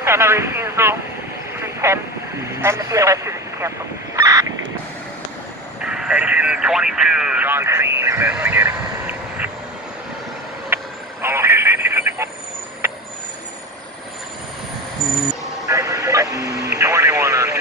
status on a refusal, 310, and the BLS is canceled. Engine 22 is on scene, investigating. On location 1854. 21 on